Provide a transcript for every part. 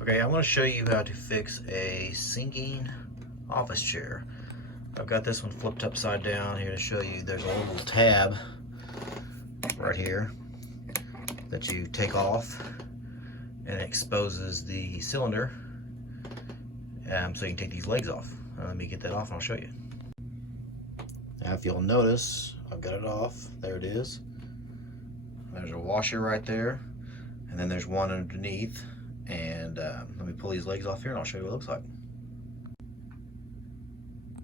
Okay, I want to show you how to fix a sinking office chair. I've got this one flipped upside down here to show you. There's a little tab right here that you take off and it exposes the cylinder, so you can take these legs off. Let me get that off and I'll show you. Now if you'll notice, I've got it off. There it is. There's a washer right there, and then there's one underneath. And let me pull these legs off here and I'll show you what it looks like.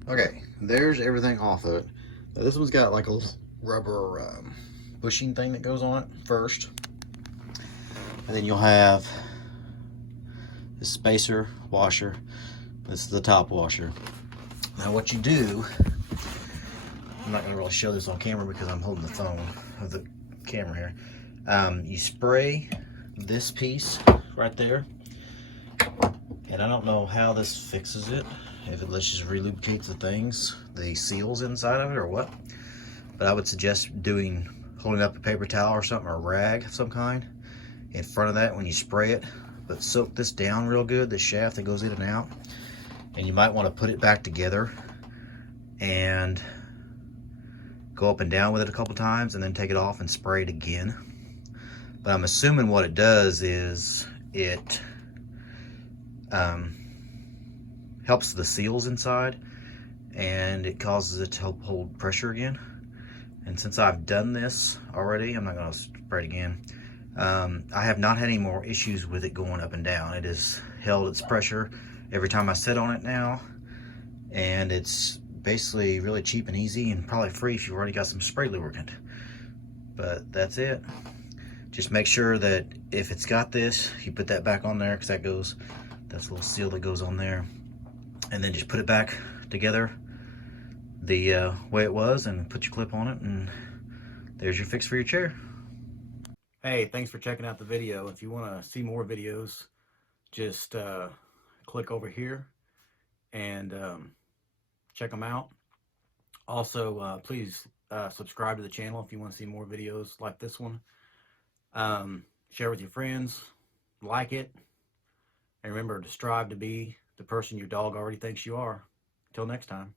Okay, there's everything off of it. Now this one's got like a little rubber bushing thing that goes on it first. And then you'll have this spacer washer. This is the top washer. Now what you do, I'm not going to really show this on camera because I'm holding the phone of the camera here. You spray this piece right there, and I don't know how this fixes it, if it just relubricates the seals inside of it or what, but I would suggest holding up a paper towel or something, or a rag of some kind in front of that when you spray it. But soak this down real good, the shaft that goes in and out, and you might want to put it back together and go up and down with it a couple times and then take it off and spray it again. But I'm assuming what it does is it helps the seals inside, and it causes it to help hold pressure again. And since I've done this already, I'm not going to spray it again. I have not had any more issues with it going up and down. It has held its pressure every time I sit on it now, and it's basically really cheap and easy, and probably free if you've already got some spray lubricant. But that's it. Just make sure that if it's got this, you put that back on there, because that's a little seal that goes on there, and then just put it back together the way it was and put your clip on it, and there's your fix for your chair. Hey, thanks for checking out the video. If you want to see more videos, just click over here and check them out. Also, please subscribe to the channel if you want to see more videos like this one. Share with your friends, like it, and remember to strive to be the person your dog already thinks you are. Until next time.